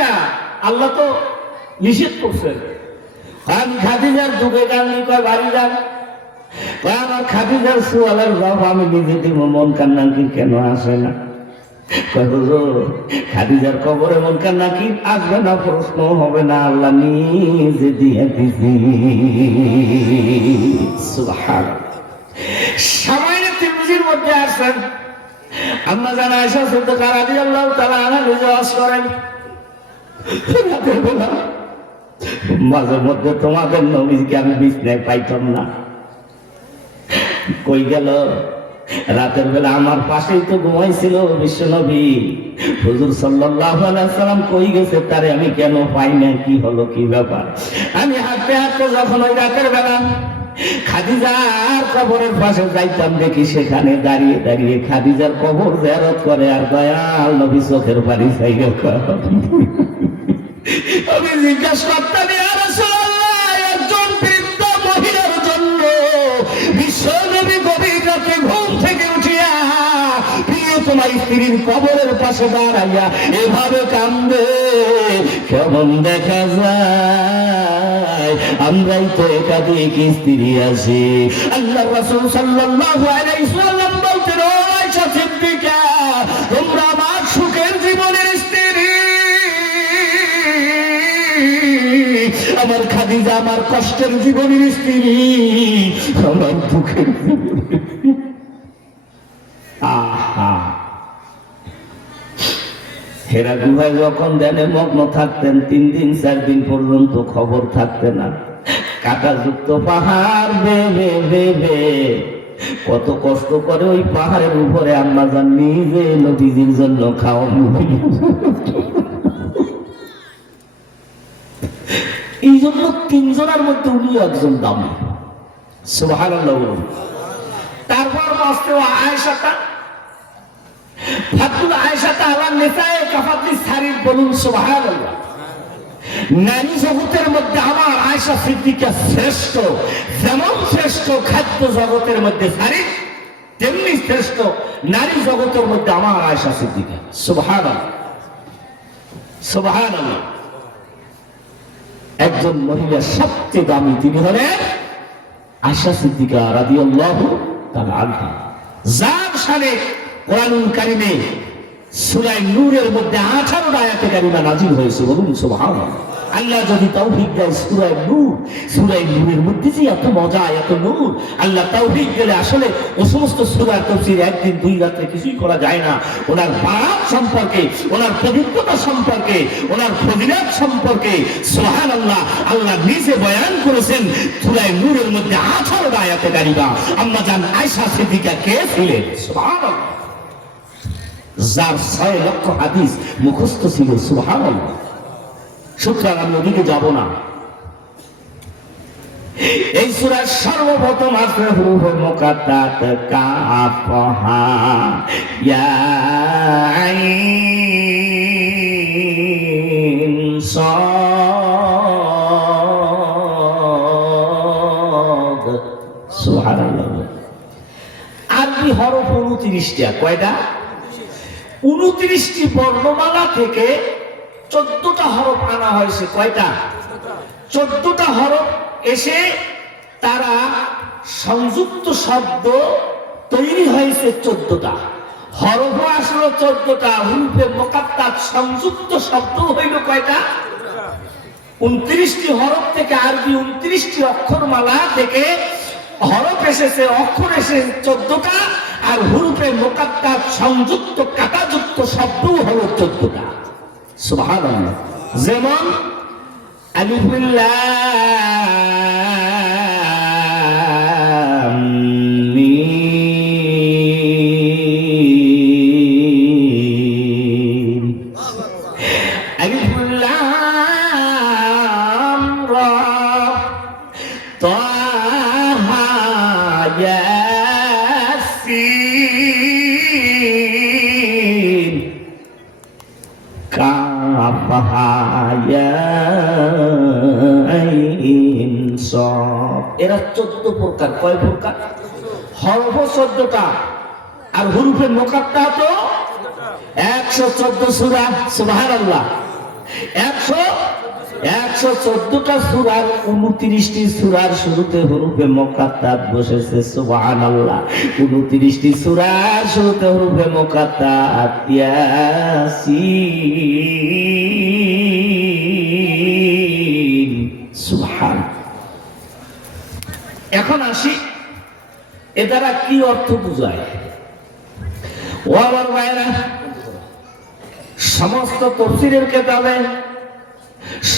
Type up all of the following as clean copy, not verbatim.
না, আল্লাহ তো নিষেধ করছেন। আমি খাদিজার যুগে যাননি, কয় বাড়ি যান, কয় আমার খাদিজার সোয়ালের রব আমি নিজে দিব, মন কান্না কি কেন আসে না? কয় হুজুর খাদিজার কবরে মন কান্না কি আসবে না, প্রশ্ন হবে না, আল্লাহ নিজে দিয়ে দিছি। সুবহানাল্লাহ। সামান্য তিরমিজির মধ্যে আসেন, আম্মা জানা আয়েশা সিদ্দিকা রাদিয়াল্লাহু তাআলা আনহা নিজে ওয়াজ করেন, রাতের বেলা মাঝে মধ্যে তোমাদের নবীকে আমি বিছনায় পাইতাম না। কই গেল? রাতের বেলা আমার পাশেই তো ঘুমাইছিল বিশ্ব নবী হুজুর সাল্লাল্লাহু আলাইহি ওয়াসাল্লাম, কই গেছে তারে আমি কেন পাই না? কি হলো, কি ব্যাপার? আমি হাঁটতে হাঁটতে যখন ওই রাতের বেলা খাদিজার কবরের পাশে যাইতাম, দেখি সেখানে দাঁড়িয়ে দাঁড়িয়ে খাদিজার কবর জিয়ারত করে আর দয়াল নবী চোখের পানি চাইলে। আমি জিজ্ঞাসা করতাম, ইয়া রাসূলুল্লাহ, একজন বৃদ্ধ মহিলার জন্য বিশ্ব নবী গভীর রাতে ঘুম থেকে উঠিয়া তোমার স্ত্রীর কবরের পাশে দাঁড়াইয়া এভাবে কান্দে, কেমন দেখা যায়? আমরাই তো একাধিক স্ত্রী আছি। আল্লাহ রাসূল সাল্লাল্লাহু আলাইহি ওয়াসাল্লাম বলতেন, ও আয়েশা সিদ্দিকা, তোমরা আমার সুখের জীবনের স্ত্রী, আমার খাদিজা আমার কষ্টের জীবনের স্ত্রী, আমার দুঃখের জীবনের। আহা, হেরা গুহায় যখন ধ্যানে মগ্ন থাকতেন 3 দিন 4 দিন পর্যন্ত খবর থাকতে না। কাঁটাযুক্ত পাহাড় বেয়ে বেয়ে কত কষ্ট করে ওই পাহাড়ের উপরে আম্মা জান নিজে নবীজির জন্য খাওয়ানো। এই জন্য 3 জনের মধ্যে উনি একজন দামি। সুবহানাল্লাহ। তারপর বাঁচতে আয়েশাটা ফাতুল আয়েশাটা আলা নিসায়ে কাফাতি সারির, বলুন সুবহানাল্লাহ। নারী জগতের মধ্যে আমার আয়েশা সিদ্দিকা শ্রেষ্ঠ। যেমন শ্রেষ্ঠ খাদ্য জগতের মধ্যে সারি, তেমনি শ্রেষ্ঠ নারী জগতের মধ্যে আমার আয়েশা সিদ্দিকা। সুবহানাল্লাহ, সুবহানাল্লাহ। একজন মহিলা সবচেয়ে দামি, তিনি হলেন আয়েশা সিদ্দিকা রাদিয়াল্লাহু তাআলা আনহা, যার শানে কোরআনুল কারীমে সূরা নূরের মধ্যে 18 আয়াতে কারিমা নাযিল হয়েছে, বলুন সুবহানাল্লাহ। আল্লাহ যদি তৌফিক দেয়, সূরা নূরের মধ্যে যে এত মজা, এত নূর, আল্লাহ তৌফিক দিলে আসলে ও সমস্ত সূরার তাফসীর একদিন 2 রাতে কিছুই করা যায় না। ওনার বারাত সম্পর্কে, ওনার পবিত্রতা সম্পর্কে, ওনার ফজিলত সম্পর্কে সুবহানাল্লাহ আল্লাহ নিজে বয়ান করেছেন সূরা নূরের মধ্যে 18 আয়াতে কারিমা। আম্মা জান আয়েশা সিদ্দিকা কে ছিলেন? সুবহানাল্লাহ, যার 6 লক্ষ হাদিস মুখস্থ ছিল। সুবহানাল্লাহ। সুতরাং আমি ওদিকে যাব না। এই সূরার সর্বপ্রথম আছে হুরুফ মুকাদ্দাত কাফ হা ইয়া আইন সাদ। সুবহানাল্লাহ। আরবি হরফ 29টা। কয়টা? 29টি বর্ণমালা থেকে 14টা হরফ আনা হয়েছে। কয়টা? 14টা হরফ এসে তারা সংযুক্ত শব্দ তৈরি হয়েছে। 14টা হরফ আসলো, 14টা হুরুফে মুকাদ্দাত সংযুক্ত শব্দ হইল কয়টা? 29টি হরফ থেকে আরবি 29টি অক্ষরমালা থেকে হরফ এসেছে, অক্ষর এসেছে 14টা, আর হুরুফে মুকাদ্দাত সংযুক্ত কাটাযুক্ত শব্দ হলো 14টা। সুবহানাল্লাহ। যেমন আলিফ লাম মিম, আলিফ লাম রা, তাহা ইয়াসিন, কাফ হা ইয়া আইন সাদ। এরা 14 প্রকার। কয় প্রকার? হরফ 14টা, আর হুরুফে মুকাদ্দাত 114 সূরা। সুবহানাল্লাহ। 114টা সূরার 29টি সূরার শুরুতে হরফে মুকাত্তাত বসেছে। সুবহানাল্লাহ। 29টি সূরার শুরুতে হরফে মুকাত্তাত। ইয়াসিন। সুবহান। এখন আসি এ দ্বারা কি অর্থ বোঝায়। ও আমার ভাইরা, সমস্ত তাফসীরের কিতাবে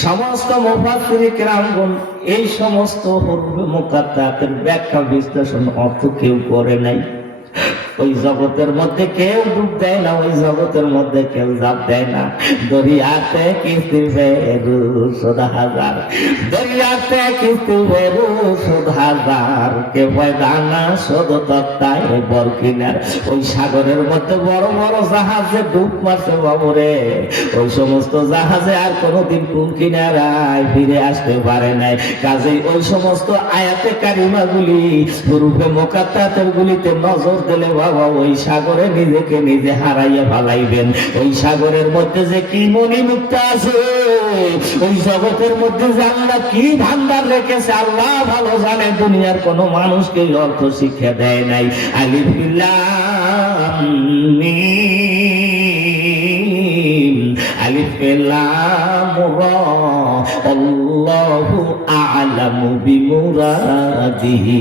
সমস্ত মুফাসসির কিরামগণ এই সমস্ত হরফে মুকাত্তাতের ব্যাখ্যা বিশ্লেষণ অর্থ কেউ করে নাই। ওই জগতের মধ্যে কেউ ডুব দেয় না, ওই জগতের মধ্যে কেউ জাপ দেয় না। দরিয়াতে কিস্তি বেরু সুদ হাজার, দরিয়াতে কিস্তি বেরু সুদ হাজার, কে পয়দানা সুদ তত্তায় বরকিনার। ওই সাগরের মধ্যে বড় বড় জাহাজে ডুব মারছে বাবুরে, ওই সমস্ত জাহাজে আর কোনোদিন কোন কিনারায় ফিরে আসতে পারে নাই। কাজেই ওই সমস্ত আয়াতে কারিমাগুলি হরফে মুকাত্তাতের গুলিতে নজর দিলে বাবা ওই সাগরে নিজেকে নিজে হারাইয়া ফালাইবেন। ওই সাগরের মধ্যে যে কি মনি মুক্তা আছে, ওই জগতের মধ্যে যে আল্লাহ কি ভান্ডার রেখেছে আল্লাহ ভালো জানে। দুনিয়ার কোন মানুষকে অর্থ শিক্ষা দেয় নাই। আলিফ লাম মিম, আলিফ লাম রা, আল্লাহু আ'লামু বিমুরাদিহি।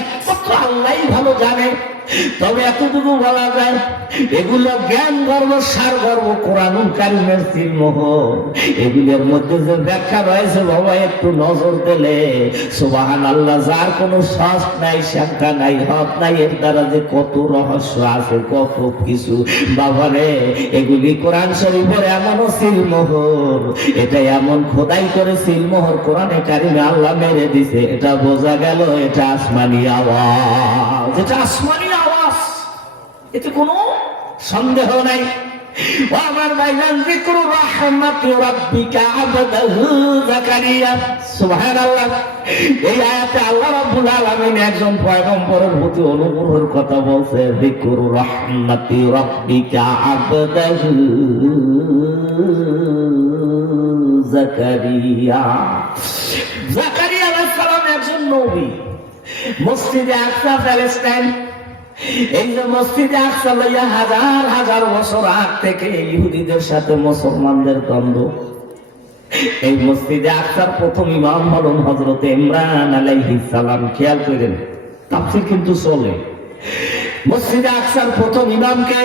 একমাত্র আল্লাহই ভালো জানে। তবে এতটুকু বলা যায়, এগুলো জ্ঞান গর্ব সার গর্ব কোরআনুল কারীমের সিলমোহর। এগুলোর মধ্যে যে ব্যাখ্যা রয়েছে বাবা একটু নজর দিলে সুবহানাল্লাহ, যার কোনো শ্বাস নাই, সংখ্যা নাই, হক নাই, এর দ্বারা যে কত রহস্য আছে, কত কিছু বাবারে। এগুলি কোরআন শরীফের এমনও সিলমোহর, এটা এমন খোদাই করে সিলমোহর কোরআনে কারীমে আল্লাহ মেরে দিছে। এটা বোঝা গেল এটা আসমানি আওয়াজ, এটা আসমানি আওয়াজ, এতে কোনো সন্দেহ নাই। ও আমার ভাইজান, যিকরু রাহমাতি রাব্বিকা আবদাহু যাকারিয়া। সুবহানাল্লাহ। এই আয়াতে আল্লাহ রাব্বুল আলামিন একজন পয়গম্বরের প্রতি অনুগ্রহের কথা বলছে। যিকরু রাহমাতি রাব্বিকা আবদাহু যাকারিয়া। যাকারিয়া আলাইহিস সালাম একজন নবী। মসজিদে আকসা প্যালেস্টাইন, এই যে মসজিদে আকসা লইয়া হাজার হাজার বছর আগ থেকে ইহুদিদের সাথে মুসলমানদের দ্বন্দ্ব। এই মসজিদে আকসার প্রথম ইমাম হলেন হযরত ইমরান আলাইহিস সালাম। খেয়াল করেন, তাফসীর কিন্তু চলে। মসজিদে আকসার প্রথম ইমামকে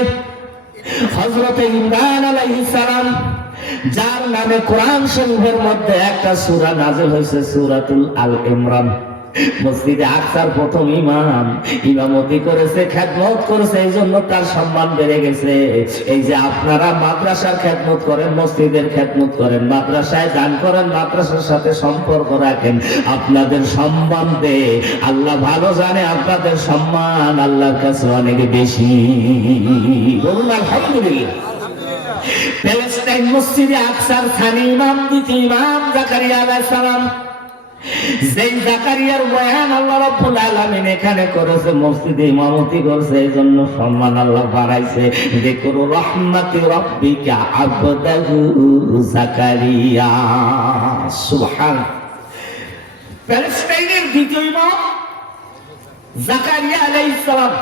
হযরত ইমরান আলাইহিস সালাম, যার নামে কোরআন শরীফের মধ্যে একটা সূরা নাযিল হয়েছে, সূরাতুল আল ইমরান। মসজিদে আকসার প্রথম ইমাম ইমামতি করেছে, খেদমত করেছে, এই জন্য তার সম্মান বেড়ে গেছে। এই যে আপনারা মাদ্রাসার খেদমত করেন, মসজিদের খেদমত করেন, মাদ্রাসায় দান করেন, মাদ্রাসার সাথে সম্পর্ক রাখেন, আপনাদের সম্বন্ধে আল্লাহ ভালো জানে আপনাদের সম্মান আল্লাহর কাছে অনেক বেশি। বলুন আলহামদুলিল্লাহ। প্যালেস্টাইন মসজিদে আকসার সানি ইমাম, দ্বিতীয় ইমাম জাকারিয়া আলাইহিস সালাম। যেই জাকারিয়ার বয়ান আল্লাহ রাব্বুল আলামিন এখানে করেছে, মসজিদে ইমামতি করেছে, এই জন্য সম্মান আল্লাহ বাড়াইছে। যিকরু রাহমাতি রাব্বিকা আবদাহু জাকারিয়া। সুবহান। প্যালেস্টাইনের দ্বিতীয় ইমাম জাকারিয়া আলাইহিস সালাম,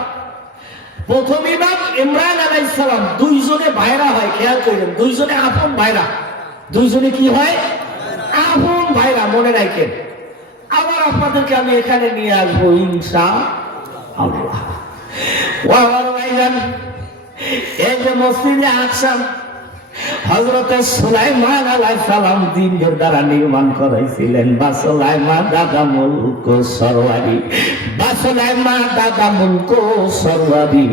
প্রথম ইমাম ইমরান আলাইহিস সালাম। দুইজনে ভাইরা হয়, খেয়াল করেন, দুইজনে আপন ভাইরা। দুইজনে কি হয়? আপন ভাইরা, মনে রাখেন। আবার আপনাদেরকে আমি এখানে নিয়ে আসবো ইনশাআল্লাহ। ও আমার ভাইজান, এই যে মসজিদে আকসা হযরত সুলাইমান আলাইহিস সালাম জিনদের দ্বারা নির্মাণ করাইছিলেন। বা সুলাইমান দাদা মুলক সরওয়ারি, বা সুলাইমান দাদা মুলক সরওয়ারি,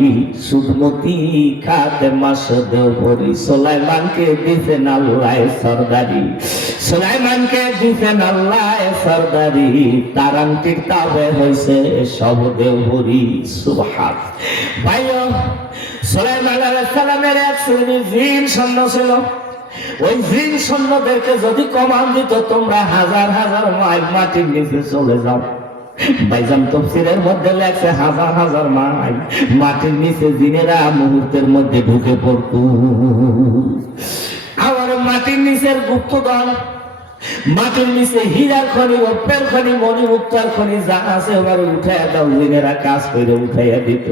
সুদমতি খাতেমা সদবরি। সুলাইমানকে দিতেন আল্লাহ সরদারি, সুলাইমানকে দিতেন আল্লাহ সরদারি, তার আংটির তাবে হইছে সব দেবরি। সুবহান। ভাইও, সুলাইমান আলাইহিস সালামের এক শ্রেণীর জিন সৈন্য ছিল। ওই জিন সৈন্যদেরকে যদি কমান্ড দিত, তোমরা হাজার হাজার মাইল মাটির নিচে চলে যাও। ভাইজান তাফসীরের মধ্যে লেখছে হাজার হাজার মাইল মাটির নিচে জিনেরা মুহূর্তের মধ্যে ঢুকে পড়তো। আমার মাটির নিচের গুপ্তধন, মাটির নিচে হীরার খনি, রৌপ্যের খনি, মণিমুক্তার খনি যা আছে এবারে উঠাইয়া দাও, জিনেরা কাজ করে উঠাইয়া দিত।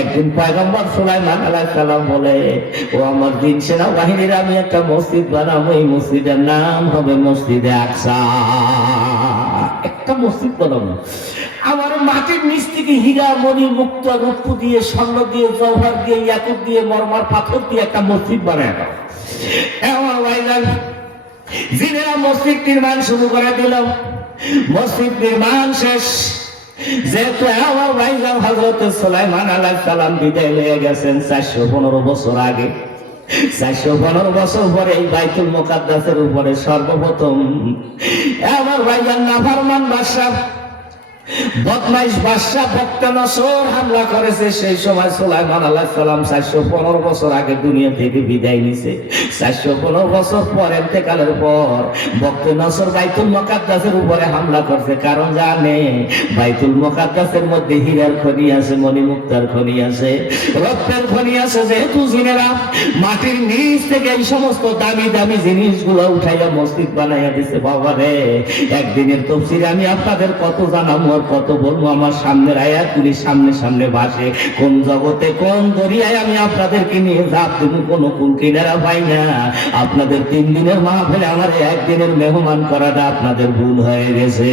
একদিন পয়গম্বর সুলাইমান আলাইহিস সালাম বলে, ও আমার দিন সেনাবাহিনীর, আমি একটা মসজিদ বানাবো, এই মসজিদের নাম হবে মসজিদে আকসা। একটা মসজিদ বানাবো, আমার মাটির নিচ থেকে হীরা, মণি, মুক্তা, রূপ দিয়ে, স্বর্ণ দিয়ে, জওহর দিয়ে, ইয়াকুত দিয়ে, মরমর পাথর দিয়ে একটা মসজিদ বানায় দাও। আমার ভাইজান, জিনেরা মসজিদ নির্মাণ শুরু করে দিল। মসজিদ নির্মাণ শেষ। যেহেতু আমার ভাইজান হযরত সুলাইমান আলাইহিস সালাম বিদায় হয়ে গেছেন 415 বছর আগে, 415 বছর পরে এই বাইতুল মুকাদ্দাসের উপরে সর্বপ্রথম আমার ভাইজান নাফরমান বাদশা, বদমাইশ বাদশা বক্তনসর হামলা করেছে। সেই সময় সুলাইমান আলাইহিস সালাম 415 বছর আগে দুনিয়া থেকে বিদায় নিছে। 415 বছর পর ইন্তেকালের পর বক্তনসর বাইতুল মুকাদ্দাসের উপরে হামলা করছে। কারণ জানে বাইতুল মুকাদ্দাসের মধ্যে হীরার খনি আছে, মণিমুক্তার খনি আছে, রত্নের খনি আছে। যেহেতু জিনেরা মাটির নিচ থেকে এই সমস্ত দামি দামি জিনিসগুলো উঠাইয়া মসজিদ বানাইয়া দিছে। বাবারে, একদিনের তাফসীরে আমি আপনাদের কত জানাবো, কত বলবো, আমার সামনের আয়াতগুলি সামনে সামনে ভাসে। কোন জগতে কোন দরিয়ায় আমি আপনাদেরকে নিয়ে যাব দেবো, কোনো কুল কিনারা পাই না। আপনাদের 3 দিনের মাহফিলে আমার একদিনের মেহমান করাটা আপনাদের ভুল হয়ে গেছে।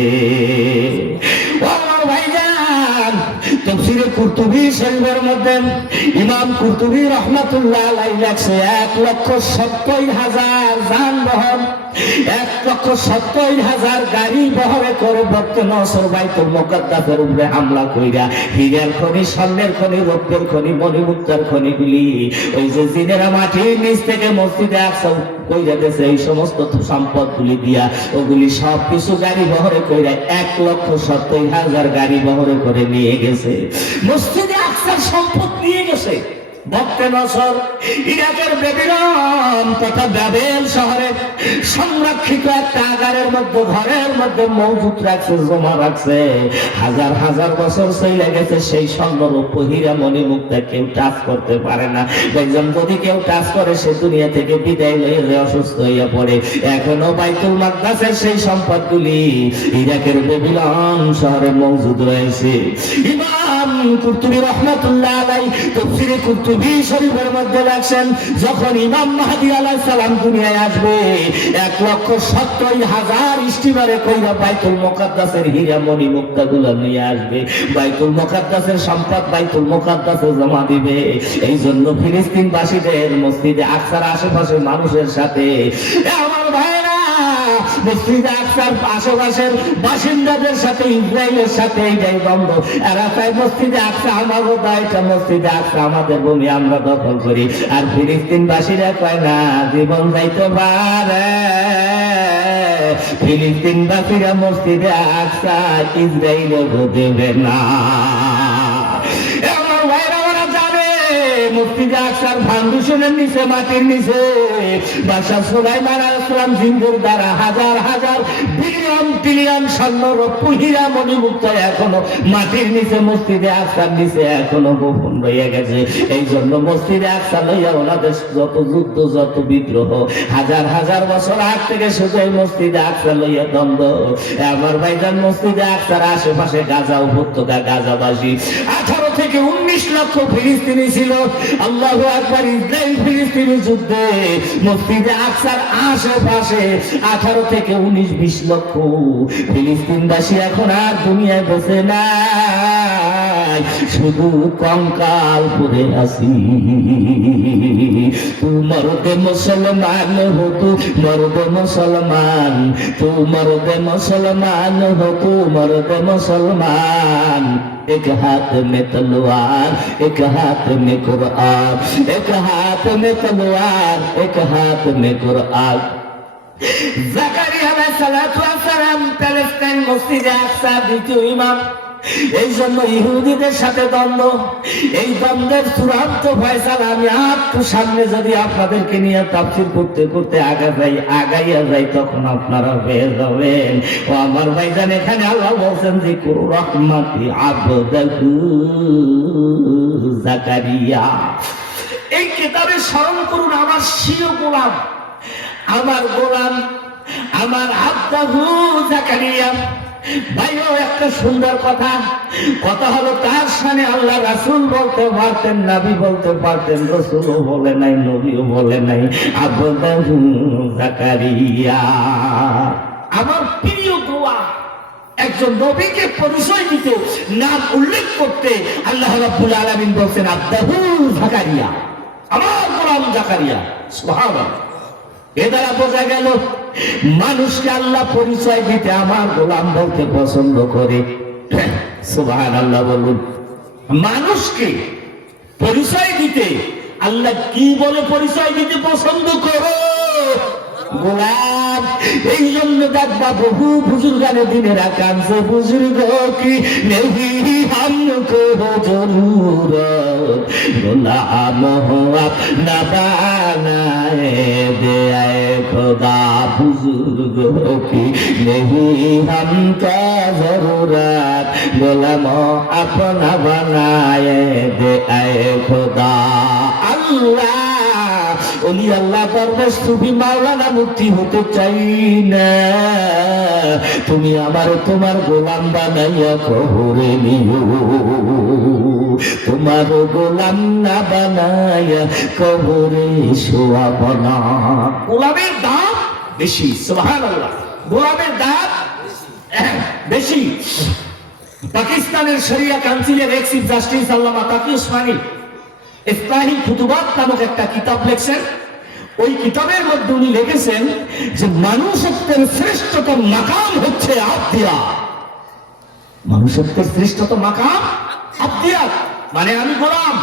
ও আমার ভাইজান, তাফসীরে কুরতুবী শরীফের মধ্যে ইমাম কুরতুবী রাহমাতুল্লাহ আলাইহি লেখছে 1,70,000 যানবাহন, 1,70,000 গাড়ি বহরে করে বক্তনসর বাইতুল মুকাদ্দাসের উপরে হামলা কইরা হীরার খনি, স্বর্ণের খনি, রৌপ্যের খনি, মণিমুক্তার খনিগুলি ওই যে জিনেরা মাটির নিচ থেকে মসজিদে আকসা কইরা দিয়েছে, এই সমস্ত সম্পদগুলি দিয়া ওগুলি সব কিছু গাড়ি বহরে কইরা 1,70,000 গাড়ি বহরে করে নিয়ে গেছে। মসজিদে আকসার সম্পদ নিয়ে গেছে। বক্তনসর ইরাকের বেবিলন তথা বাবেল শহরে সংরক্ষিত একটা আগারের মধ্যে, ঘরের মধ্যে মজুদ রাখছে, জমা রাখছে। হাজার হাজার বছর চলে গেছে। সেই স্বর্ণ, রৌপ্য, হীরা, মণিমুক্তা কেউ টাচ করতে পারে না। একজন যদি কেউ টাচ করে সে দুনিয়া থেকে বিদায় হয়ে যায়, অসুস্থ হইয়া পড়ে। এখনো বাইতুল মুকাদ্দাসের সেই সম্পদগুলি ইরাকের বেবিলন শহরে মজুদ রয়েছে। ইমাম কুরতুবী রাহমাতুল্লাহ আলাইহি তাফসীরে কুরতুবী শরীফের মধ্যে লেখেন, যখন ইমাম মাহদী আলাইহিস সালাম দুনিয়ায় আসবে 1,70,000 স্টিমারে কইরা বাইতুল মুকাদ্দাসের হীরা, মণিমুক্তাগুলো নিয়ে আসবে। বাইতুল মুকাদ্দাসের সম্পদ বাইতুল মুকাদ্দাসে জমা দিবে। এই জন্য ফিলিস্তিনবাসীদের মসজিদে আকসার আশেপাশের মানুষের সাথে আমার ভাইরা মসজিদে আকসার আশেপাশের বাসিন্দাদের সাথে ইসরায়েলের সাথে এইটাই দ্বন্দ্ব। এরা চায় মসজিদে আকসা আমারও দায়টা, মসজিদে আকসা আমাদের ভূমি, আমরা দখল করি। আর ফিলিস্তিনবাসীরা কয় না, জীবন যাইতে পারে, ফিলিস্তিনবাসীরা মসজিদে আকসা ইসরায়েলও দেবে না। আমার ভাইরা ওরা জানে মসজিদে আকসার ফাউন্ডেশনের নিচে, মাটির নিচে বাদশা সুলাইমান আলাইহিস সালাম জিন্দের দ্বারা হাজার হাজার বিলিয়ন ট্রিলিয়ন স্বর্ণ, রৌপ্য, হীরা, মণিমুক্তা এখনো মাটির নিচে, মসজিদে আকসার নিচে এখনো গোপন রয়ে গেছে। এই জন্য মসজিদে আকসা লইয়া ওনাদের যত যুদ্ধ, যত বিদ্রোহ, হাজার হাজার বছর আগ থেকে শুধু এই মসজিদে আকসা লইয়া দ্বন্দ্ব। আমার ভাইজান, মসজিদে আকসার আশেপাশে গাজা উপত্যকা, গাজাবাসী 18 থেকে 19 লক্ষ ফিলিস্তিনি ছিল। আল্লাহু আকবার। ইসরায়েল ফিলিস্তিনি যুদ্ধে মসজিদে আকসার আশেপাশে 18 থেকে 19-20 লক্ষ ফিলিস্তিনবাসী এখন আর দুনিয়ায় বেঁচে নাই, শুধু কঙ্কাল পড়ে আছি। তু মরদে মুসলমান হো, তু মরদে মুসলমান, তু মরদে মুসলমান হো, তু মরদে মুসলমান। एक हाथ में तलवार, एक हाथ में कुरान, एक हाथ में तलवार, एक हाथ में कुरान। জাকারিয়া আলাইহিস সালাতু ওয়াস সালাম প্যালেস্টাইন মসজিদে আকসা দ্বিতীয় ইমাম। এই জন্য ইহুদিদের সাথে দ্বন্দ্ব, এই দ্বন্দ্বের চূড়ান্ত ফয়সালা আমি একটু সামনে যদি আপনাদেরকে নিয়ে তাফসীর করতে করতে আগাইয়া যাই তখন আপনারা পেয়ে যাবেন। ও আমার ভাইজান, এখানে আল্লাহ বলছেন যে কুরু রাহমাতি আবদাহু জাকারিয়া। এই কিতাবে স্মরণ করুন আমার স্বীয় গোলাম, আমার গোলাম, আমার আব্দাহু জাকারিয়া। ভাইও একটা সুন্দর কথা, কথা হলো তার সামনে আল্লাহ রাসূল বলতে পারতেন, নবী বলতে পারতেন, রাসূলও বলে নাই, নবীও বলে নাই, আব্দাহু জাকারিয়া। আমার প্রিয় দোয়া, একজন নবীকে পরিচয় দিতে, নাম উল্লেখ করতে আল্লাহ রাব্বুল আলামিন বলছেন আব্দাহু জাকারিয়া, আমার গোলাম জাকারিয়া। সুবহানাল্লাহ। এ দ্বারা বোঝা গেল মানুষকে আল্লাহ পরিচয় দিতে আমার গোলাম বলতে পছন্দ করে। সুবহানাল্লাহ বলুন। মানুষকে পরিচয় দিতে আল্লাহ কি বলে পরিচয় দিতে পছন্দ করো? গোলাম। এই জন্য দেখবা বহু বুজুর্গানে দিনের আকাঙ্ক্ষে বুজুর্গ কি নেহি হামকো জরুর গোলাম হওয়া না বানায়ে দে খোদা, বুজুর্গ কি নেহি হামকা জরুরত গোলাম আপনা বানায়ে দে খোদা। আল্লাহ ওলি আল্লাহ দরবেশ সুফি মাওলানা মুক্তি হতে চাই না, তুমি আমার তোমার গোলাম বানাইয়া কবরে নিও, তোমার গোলাম না বানাইয়া কবরে শোয়াব না। গোলামের দাম বেশি। সুবহানাল্লাহ। গোলামের দাম বেশি। পাকিস্তানের শরিয়া কাউন্সিলের এক্স চিফ জাস্টিস আল্লামা তাকি উসমানী ইফতাহি ফুতুবাত নামক একটা কিতাব লিখছেন। ওই কিতাবের মধ্যে উনি লিখেছেন যে মানুষত্বের শ্রেষ্ঠতম মাকাম হচ্ছে আব্দিয়া। মানুষত্বের শ্রেষ্ঠতম মাকাম আব্দিয়া, মানে আমি গোলাম,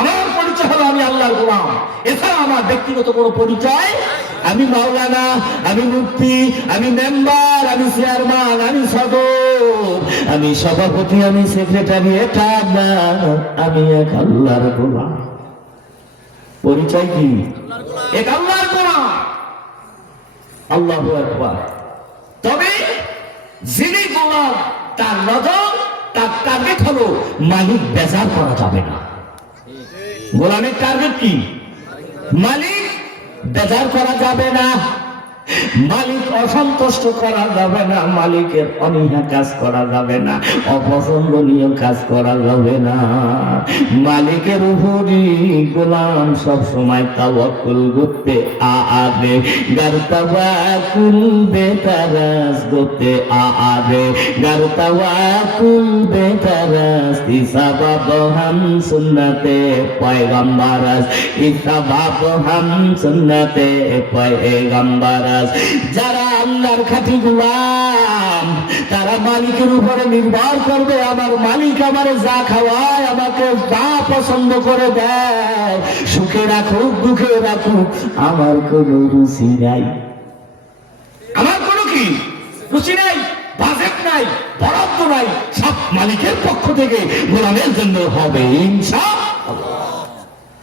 আমার পরিচয় হলো আমি আল্লাহর গোলাম। এছাড়া আমার ব্যক্তিগত কোনো পরিচয়, আমি মাওলানা, আমি মুফতি, আমি মেম্বার, আমি চেয়ারম্যান, আমি সদর, আমি সভাপতি, আমি সেক্রেটারি, এটা না, আমি এক আল্লাহর গোলাম। পরিচয় কি? এক আল্লাহর গোলাম। আল্লাহু আকবার। তবে যিনি গোলাম তার নজর, তার টার্গেট হলো মালিক বেজার করা যাবে না। গোলামের টার্গেট কি? মালিক বেজার করা যাবে না, মালিক অসন্তুষ্ট করা যাবে না, মালিকের অনীহা কাজ করা যাবে না, অপছন্দনীয় কাজ করা যাবে না। মালিকের উপরই গোলাম সব সময় তাওয়াক্কুল করতে আবে, গার তাওয়াক্কুল বেতারাস করতে আবে, গার তাওয়াক্কুল বেতারাস ইসাবাব হাম সুন্নতে পয়গম্বরাস, ইসাবাব হাম সুন্নতে পয়গম্বরাস। যারা আল্লাহর খাঁটি গোলাম তারা মালিকের উপরে নির্ভর করবে, আমার মালিক আমারে যা খাওয়ায়, আমাকে যা পছন্দ করে দেয়, সুখে রাখুক দুঃখে রাখুক, আমার কোনো রুচি নাই। আমার কোনো কি রুচি নাই, বাজেট নাই, বরাদ্দ নাই, সব মালিকের পক্ষ থেকে গোলামের জন্য হবে ইনশাআল্লাহ।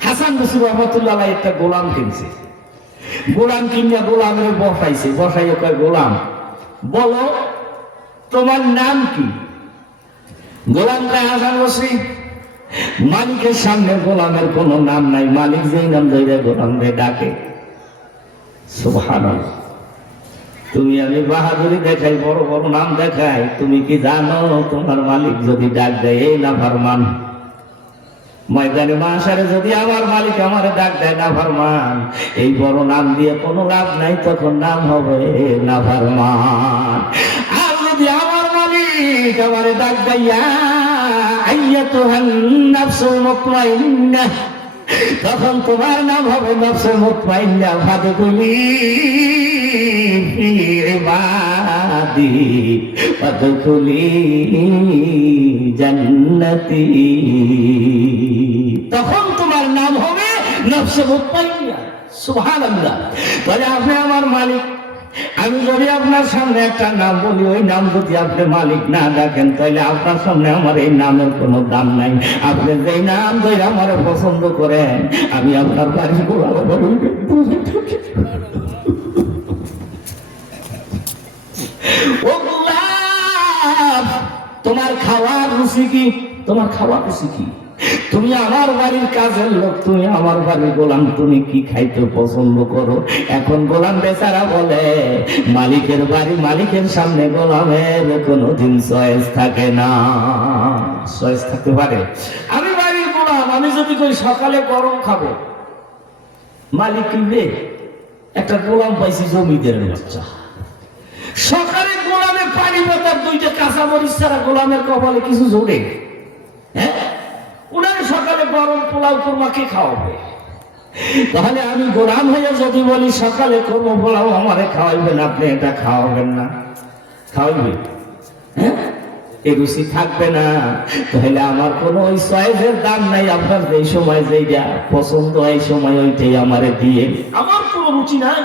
হাসান বসরি রহমাতুল্লাহ আলাইহি একটা গোলাম কিনছে। গোলাম কিনিয়া গোলামের বসাইছে, বসাইয়া কয় গোলাম বলো তোমার নাম কি? গোলাম কয় হাসান বসরি। মালিকের সামনে গোলামের কোনো নাম নাই, মালিক যেই নাম ধরে গোলামরে ডাকে। সুবহানাল্লাহ। তুমি আমি বাহাদুরি দেখাই, বড় বড় নাম দেখাই, তুমি কি জানো তোমার মালিক যদি ডাক দেয় এই নাফরমান, ময়দানে মাশারে যদি আমার মালিক আমারে ডাক দেয় নাফরমান, এই বড় নাম দিয়ে কোনো লাভ নাই, তখন নাম হবে নাফরমান। আর যদি আমার মালিক আমারে ডাক দেয়া আইয়াতুহান নাফসুল মুতমাইন্নাহ, তখন তোমার নাম হবে নফসে মুতমাইন্নাহ। ফাদখুলি ফি ইবাদি ফাদখুলি জান্নাতি, তখন তোমার নাম হবে নফসে মুতমাইন্নাহ। সুবহানাল্লাহ। তাহলে আপনি আমার মালিক, আমি যদি আপনার সামনে একটা নাম বলি, ওই নাম যদি আপনি মালিক না ডাকেন, তাহলে আপনার সামনে আমার এই নামের কোনো দাম নাই। আপনি যেই নাম ধরে আমার পছন্দ করেন, আমি আপনার বাড়ির গোলাম। ও গোলাম, তোমার খাওয়ার রুচি কি? তোমার খাওয়ার রুচি কি? তুমি আমার বাড়ির কাজের লোক, তুমি আমার বাড়ির গোলাম, তুমি কি খাইতে পছন্দ করো? এখন গোলাম বেচারা বলে, মালিকের বাড়ি, মালিকের সামনে গোলামের কোনোদিন চয়েস থাকে না। চয়েস থাকতে পারে? আমি বাড়ির গোলাম, আমি যদি কই সকালে গরম খাবো, মালিক কিনবে? একটা গোলাম পাইছি জমিদারের বাচ্চা, সকালে গোলামে পানি বাতার দুইটা কাঁচামরিচ ছাড়া গোলামের কপালে কিছু জোরে? হ্যাঁ, উনার সকালে গরম পোলাও কোরমাকে খাওয়াবে। তাহলে আমি গোলাম হয়ে যদি বলি সকালে করবো পোলাও আমারে খাওয়াইবেন, আপনি এটা খাওয়াবেন না, খাওয়াইবে? হ্যাঁ, এই রুচি থাকবে না। তাহলে আমার কোনো ওই চয়েসের দাম নাই। আপনার যেই সময় যেইটা পছন্দ এই সময় ওইটাই আমারে দিয়ে, আমার কোনো রুচি নাই।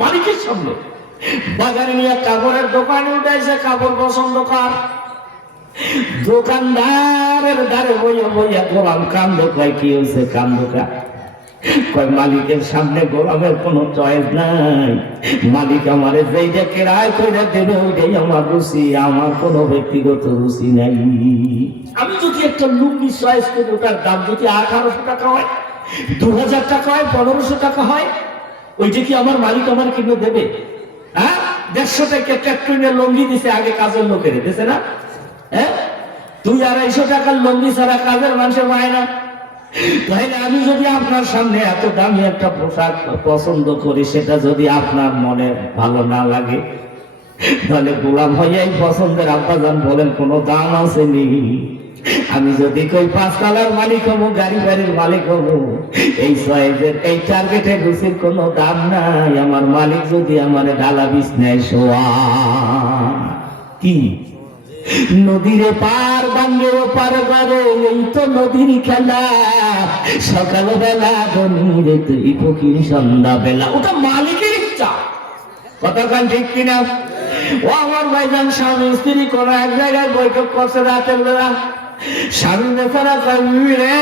মালিকের সামনে বাজারে নিয়ে কাপড়ের দোকানে উঠাইছে, কাপড় পছন্দ কর, দোকানদারের দ্বারে বইয়া বইয়া গোলাম কান্দ, কয় কি হয়েছে কান্দ? কয় মালিকের সামনে গোলামের কোনো চয়েস নাই, মালিক আমারে যেইটা কেরায় কইরা দেবে ওইটাই আমার রুচি, আমার কোনো ব্যক্তিগত রুচি নাই। আমি যদি একটা লুঙ্গি চয়েস করি, ওটার দাম যদি 1800 টাকা হয়, 2000 টাকা হয়, 1500 টাকা হয়, ওইটা কি আমার মালিক আমার কিনে দেবে? হ্যাঁ, 150 টাকা ক্যাটরিনের লুঙ্গি দিছে আগে কাজের লোকের, দিছে না? হ্যাঁ, 200-250 টাকার লুঙ্গি ছাড়া কাজের মানুষের পায় না। তাহলে আমি যদি আপনার সামনে এত দামি একটা পোশাক পছন্দ করি, সেটা যদি আপনার মনে ভালো না লাগে, তাহলে গোলাম হইয়াই পছন্দের আব্বাজান বলেন কোনো দাম আছে নি? আমি যদি কই 5 তলার মালিক হবো, গাড়ি বাড়ির মালিক হবো, এই চয়েসের এই টার্গেটের রুচির কোনো দাম নাই। আমার মালিক যদি আমার ডালা বিছনায় শোয়া, কি নদীর পার বাঙ্গে পার করে, এই তো নদীর খেলা, সকালবেলা গনিরে তুই ফকির সন্ধ্যা বেলা, ওটা মালিকের ইচ্ছা। কথা কান ঠিক কিনা? ও আমার ভাইজান, স্বামী স্ত্রী কোন এক জায়গায় বৈঠক করছে রাতের বেলা, স্বামী বেচারা কয়, রে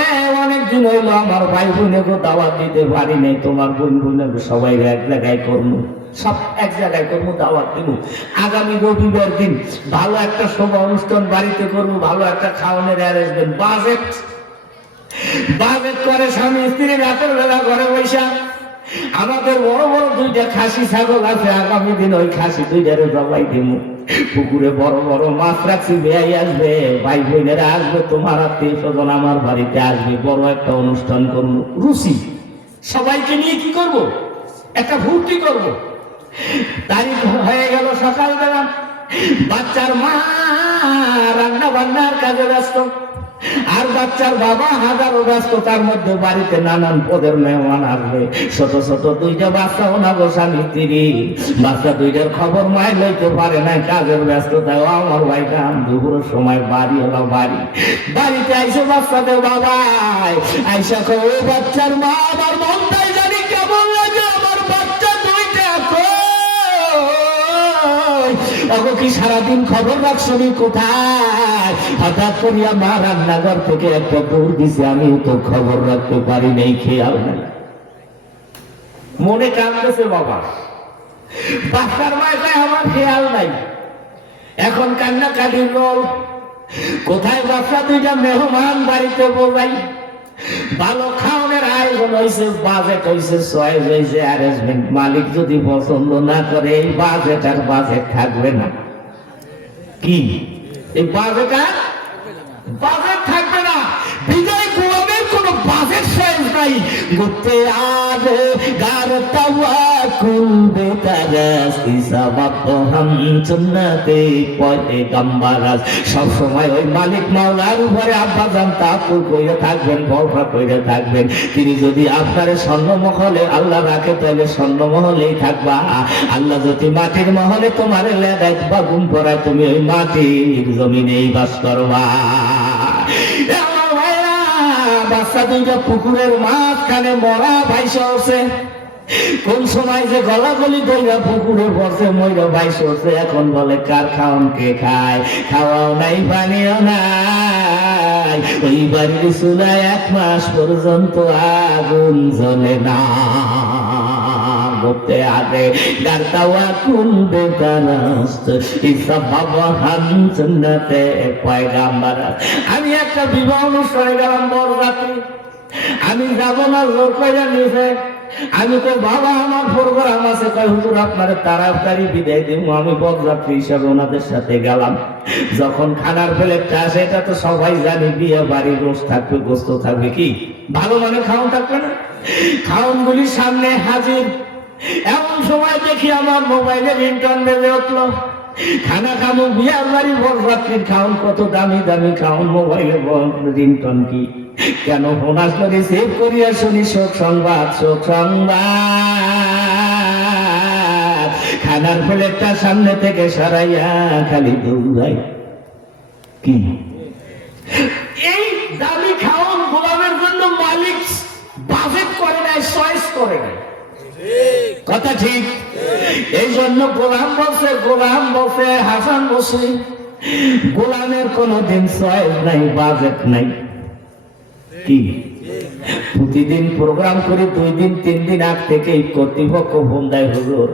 অনেকদিন হইলো আমার ভাই বোনেকে দাওয়াত দিতে পারি নাই, তোমার বোন বোনের সবাই এক জায়গায় করবো, সব এক জায়গায় করবো, দাওয়াত দিব। আগামী রবিবার দিন ভালো একটা সভা অনুষ্ঠান বাড়িতে করবো, ভালো একটা খাওয়ানোর অ্যারেঞ্জমেন্ট, বাজেট করে স্বামী স্ত্রী রাতের বেলা ঘরে বৈশা। আমাদের বড় বড় 2টা খাসি ছাগল আছে, আগামী দিন ওই খাসি 2টারে জবাই দিব। পুকুরে বড় বড় মাছ রাখছি, বেয়াই আসবে, ভাই বোনেরা আসবে, তোমার আত্মীয় স্বজন আমার বাড়িতে আসবে, বড় একটা অনুষ্ঠান করবো। রুচি সবাইকে নিয়ে কি করব? একটা ভর্তি করব। তারিখ হয়ে গেল সকালবেলা, বাচ্চার মা রান্না বান্নার কাজে ব্যস্ত, আর বাচ্চার বাবা হাজারো ব্যস্ততার মধ্যে বাড়িতে নানান পদের মেহমান আসবে। ছোট ছোট 2টা বাচ্চা, ওনাগো স্বামী স্ত্রী, বাচ্চা 2টার খবর মায় লইতে পারে না, কাজের ব্যস্ততায়। আমার ভাই কাম দুপুরের সময় বাড়ি হলো, বাড়িতে আইসে বাচ্চাদের বাবা আইসা কয়, ও বাচ্চার মা, আমার মনটাই জানি কেমন লাগে, আমার বাচ্চা 2টা কই, কি সারাদিন খবর রাখছনি কোথায়? হঠাৎ করিয়া মা রান্নাঘর থেকে একটা দৌড় দিছে, আমি তো খবর রাখতে পারি নাই, খেয়াল নাই, মনে কাঁদতেছে বাবা। বাচ্চার মায় কয়, আমার খেয়াল নাই। এখন কান্না কাটির রোল, কোথায় বাচ্চা 2টা মেহমান বাড়িতে বোঝাই, ভালো খাওয়ানোর আয়োজন হয়েছে, বাজেট হয়েছে, চয়েস হয়েছে, অ্যারেঞ্জমেন্ট। মালিক যদি পছন্দ না করে, এই বাজেট আর বাজেট থাকবে না। কি এই বাজেট আর বাজেট থাকবে না? বিজয় গোলামের কোন বাজেট চয়েস নাই। গুতে আবে গারতাওয়া কুলবে তারাস ইসাবাত হাম সুন্নতে পয়গম্বরাস। সব সময় ওই মালিক মাওলার উপরে আব্বাজান তাকুল কইরে থাকবেন, ভরসা কইরে থাকবেন। তিনি যদি আপনার স্বর্ণ মহলে আল্লাহ রাখে, তাহলে স্বর্ণ মহলেই থাকবা। আল্লাহ যদি মাটির মহলে তোমার লেদাইত বা গুম করা, তুমি ওই মাটির জমিনেই বাস করবা। বাচ্চা 2টা পুকুরের মাঝখানে মরা ভাইসা আছে, কোন সময় যে গলাগলি দইরা পুকুরে পড়ছে, ময়রা ভাইসা আছে। এখন বলে কার খাওন কে খায়? খাওয়াও নাই, পানিও নাই, ওই বাড়ির চুলায় 1 মাস পর্যন্ত আগুন জ্বলে না। होते आगे डरता हुआ कुल बेदरस्त इसा बाबा हम सुन्नते पैगम्बर আমি একটা বিবাহ অনুষ্ঠানে গেলাম বরযাত্রী আমি যাব না জোর করে নিছে আমি তো বাবা আমার প্রোগ্রাম আছে কই হুজুর আপনারে তাড়াতাড়ি বিদায় দেব আমি বরযাত্রী হিসেবে ওনাদের সাথে গেলাম যখন খানার প্লেটটা আসে এটা তো সবাই জানে বিয়ে বাড়ির রোজ থাকবে গোস্ত থাকবে কি ভালো মানে খাওয়ান থাকবে না খাওয়ানগুলি সামনে হাজির এমন সময় দেখি আমার মোবাইলে রিংটোন বেজে উঠলো খানা খাবো বিয়ে বাড়ি বরযাত্রীর খাওয়ান কত দামি দামি খাওয়ান মোবাইলে রিংটোন কি কেন ফোন আসলো রিসিভ করিয়া শুনি শোক সংবাদ খানার প্লেটটা সামনে থেকে সরাইয়া খালি দৌড়াই কি এই দামি খাওয়ান গোলামের জন্য মালিক বাজেট করে নাই চয়েস করে নাই কথা ঠিক এই জন্য গোলাম বলছে হাসান বসরি গোলামের কোনদিন চয়েস নাই বাজেট নাই কি প্রতিদিন প্রোগ্রাম করে 2 দিন 3 দিন আগ থেকে কর্তৃপক্ষ ফোন দেয় হুজুর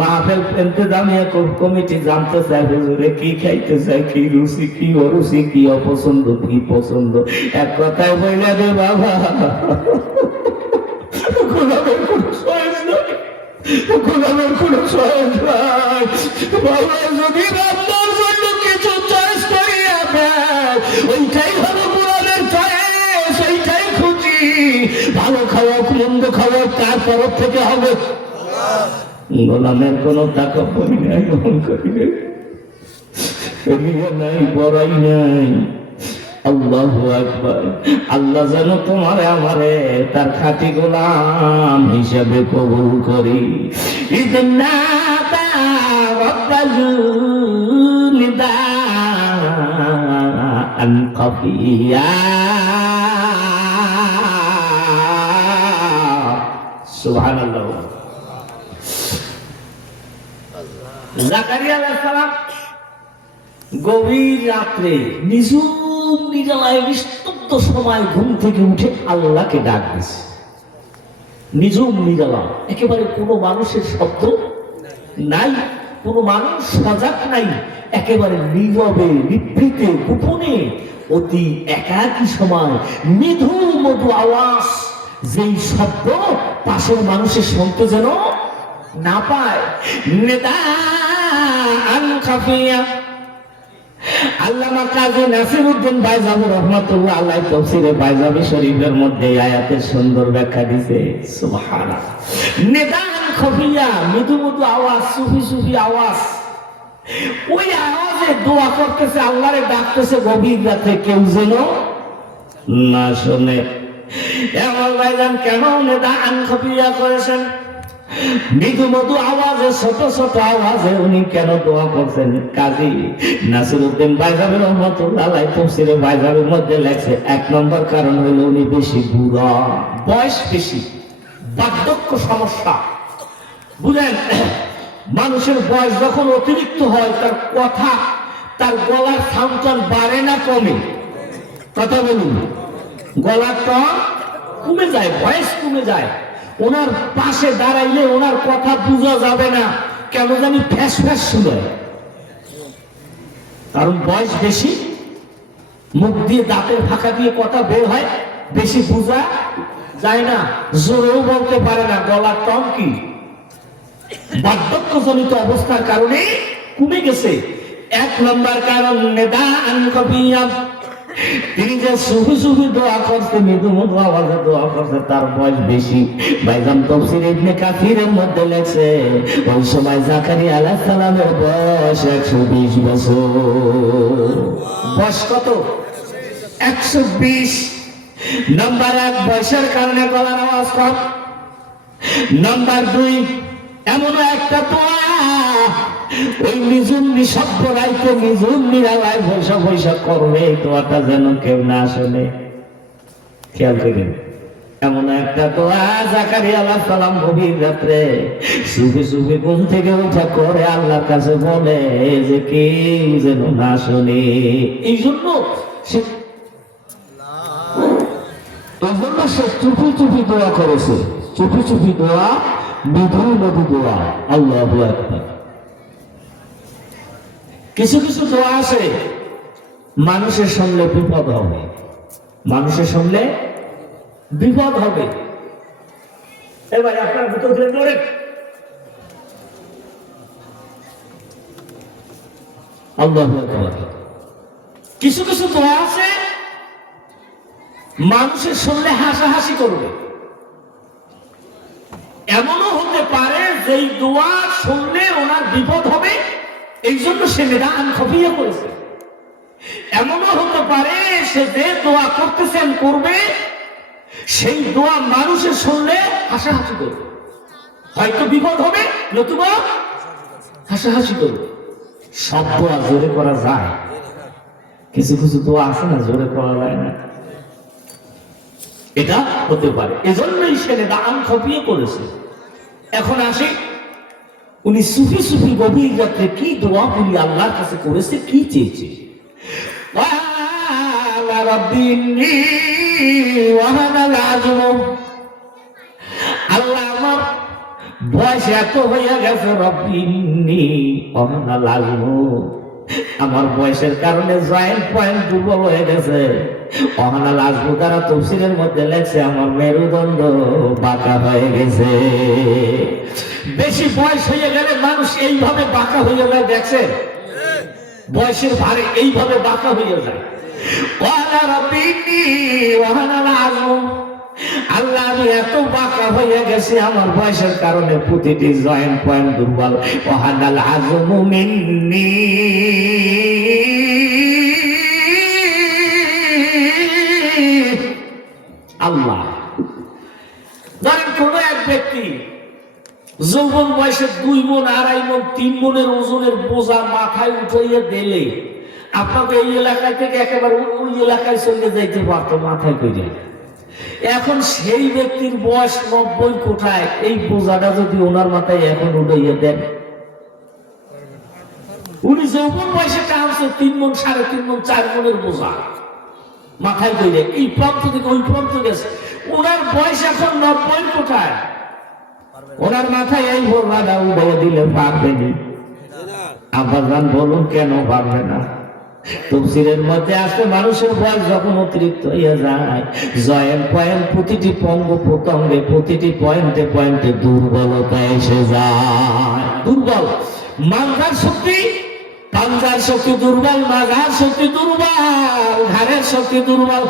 মাহফিল ইন্তজামিয়া কমিটি জানতে চায় হুজুরে কি খাইতে চায় কি রুচি কি অরুচি কি অপছন্দ কি পছন্দ এক কথায় বইলা দে বাবা গোলামের কোন চয়েস নাই গোলামের কোন চয়েস নাই বাবা যদি আপনার জন্য কিছু চয়েস করিয়া দেয় ওইটাই হলো গোলামের চয়েস ওইটাই খুঁজি ভালো খাওয়া মন্দ খাওয়া তার তরফ থেকে হবে গোলামের কোন টাকা পড়ি নাই গ্রহণ করি নাই বড়াই নাই আল্লাহু আকবার আল্লাহ যেন তোমারে আমারে তার খাঁটি গোলাম হিসেবে কবুল করি সুবহানাল্লাহ জাকারিয়া আলাইহিস সালাম গভীর রাত্রে নিঝুম নিরালায় নিস্তব্ধ সময় ঘুম থেকে উঠে আল্লাহকে ডাক দিছে নিঝুম নিরালা একেবারে কোনো মানুষের শব্দ নাই কোনো মানুষ সজাগ নাই একেবারে নীরবে নিভৃতে গোপনে অতি একাকী সময় মৃদু মধু আওয়াজ যেই শব্দ পাশের মানুষের শুনতে যেন না পায় নেতা খাফিয়া আল্লামা কাজী নাসিরউদ্দিন বাইজাবি রাহমাতুল্লাহ আলাইহি তাফসীরে বাইজাবি শরীফের মধ্যে আয়াতের সুন্দর ব্যাখ্যা দিয়েছে সুবহানাল্লাহ নিদান খাফিয়া মৃদু মৃদু আওয়াজ সুফি আওয়াজ ওই আওয়াজে দোয়া করতেছে আল্লাহরে ডাকতেছে গভীর রাতে কেউ যেন না শুনে এমন ভাইজান কেন নিদান খাফিয়া করেছেন মৃদু মধু আওয়াজে ছোট ছোট আওয়াজে উনি কেন দোয়া করছেন কাজী নাসিরউদ্দিন বাইজাবি রাহমাতুল্লাহ আলাইহি তাফসীরে বাইজাবির মধ্যে লেখছে 1 নম্বর কারণ হলো উনি বেশি বুড়া বয়স বেশি বার্ধক্য সমস্যা বুঝেন মানুষের বয়স যখন অতিরিক্ত হয় তার কথা তার গলার সাউন্ড বাড়ে না কমে কথা বলুন গলার টন কমে যায় ভয়েস কমে যায় ওনার পাশে দাঁড়াইলে ওনার কথা বোঝা যাবে না কেন জানি ফ্যাস ফ্যাস শুনে কারণ বয়স বেশি মুখ দিয়ে দাঁতের ফাঁকা দিয়ে কথা বের হয় বেশি বোঝা যায় না জোরেও বলতে পারে না গলার টন কি বার্ধক্যজনিত অবস্থার কারণে কমে গেছে 1 নম্বর কারণ নিদান খাফিয়া তিনি যে সুফি দোয়া করছে মৃদু মধু আওয়াজে দোয়া করছে তার বয়স বেশি বাইজান তাফসীর ইবনে কাসিরের মধ্যে লেখছে ওই সময় জাকারিয়া আলাইহিস সালামের বয়স 120 বছর বয়স কত 120 নাম্বার 1 বয়সের কারণে গলার আওয়াজ কম নাম্বার 2 এমন একটা দোয়া ওই নিঝুম নিঃশব্দ রাইতে নিঝুম নিরালায় বৈশা করবে এই দোয়াটা যেন কেউ না শোনে খেয়াল করেন এমন একটা দোয়া জাকারিয়া আলাইহিস সালাম গভীর রাত্রে সুফি ঘুম থেকে উঠা করে আল্লাহর কাছে বলে যে কেউ যেন না শোনে এই জন্য সে চুপি দোয়া করেছে চুপি দোয়া মৃদু মৃদু দোয়া। আল্লাহু আকবার। কিছু কিছু দোয়া আছে মানুষের শুনলে বিপদ হবে, মানুষের শুনলে বিপদ হবে। এবার আপনার ভিতর দিলে ধরে আল্লাহু আকবার। কিছু কিছু দোয়া আছে মানুষের শুনলে হাসাহাসি করবে। এমনও হতে পারে যেই দোয়া শুনলে ওনার বিপদ হবে, এই জন্য সে নিদান খফিয়া করেছে। এমনও হতে পারে সে যে দোয়া করতেছেন করবে, সেই দোয়া মানুষের শুনলে হাসাহাসি করবে। হয়তো বিপদ হবে, নতুবা হাসাহাসি করবে। সব দোয়া জোরে করা যায়, কিছু কিছু দোয়া আছে না জোরে করা যায় না, এটা হতে পারে। এজন্যই সে নিদান খফিয়া করেছে। এখন আসি, উনি সুফি সুফি গভীর রাত্রে কি দোয়া বলি আল্লাহর কাছে করেছে, কি চেয়েছে। আল্লাহ আমার বয়স এত হইয়া গেছে, রব্বিন্নি ওয়াহানা আল-আযমু, আমার বয়সের কারণে জয়েন্ট পয়েন্ট দুর্বল হয়ে গেছে। ওয়াহানা আল-আযমু দ্বারা তাফসীরের মধ্যে লেখছে আমার মেরুদণ্ড বাঁকা হয়ে গেছে। বেশি বয়স হয়ে গেলে মানুষ এইভাবে বাঁকা হয়ে যায়, দেখছে বয়সের ভারে এইভাবে বাঁকা হয়ে যায়। আল্লাহ আমি এত বাঁকা হয়ে গেছি আমার বয়সের কারণে, প্রতিটি জয়েন্ট পয়েন্ট দুর্বল। ওয়াহানাল আযমু মিন্নি, আল্লাহ ধরেন কোন এক ব্যক্তি যৌবন বয়সে 2 মণ, 2.5 মণ, 3 মণের ওজনের বোঝা মাথায় উঠাইয়া দিলে আপনাকে এই এলাকা থেকে একেবারে ওই এলাকায় চলে যাইতে পারতো মাথায় করে। এখন সেই ব্যক্তির বয়স 90 কোঠায়, এই বোঝাটা যদি ওনার মাথায় এখন উঠাইয়া দেন, উনি যৌবন বয়সে টানছে 3 মণ, 3.5 মণ, 4 মণের বোঝা মাথায় করে, এই প্রান্ত থেকে ওই প্রান্ত গেছে। ওনার বয়স এখন 90 কোঠায়, ওনার মাথায় এই বোঝাটা উঠাইয়া দিলে পারবেনি। আব্বাজান বলুন কেন পারবে না? তাফসীরের মধ্যে আসে মানুষের বয়স যখন অতিরিক্ত হয়ে যায়, জয়েন্ট পয়েন্ট প্রতিটি অঙ্গ প্রত্যঙ্গে প্রতিটি পয়েন্টে পয়েন্টে দুর্বলতা এসে যায়। দুর্বল মাথার শক্তি, পাঞ্জার শক্তি দুর্বল, মাথার শক্তি দুর্বল, ঘাড়ের শক্তি দুর্বল,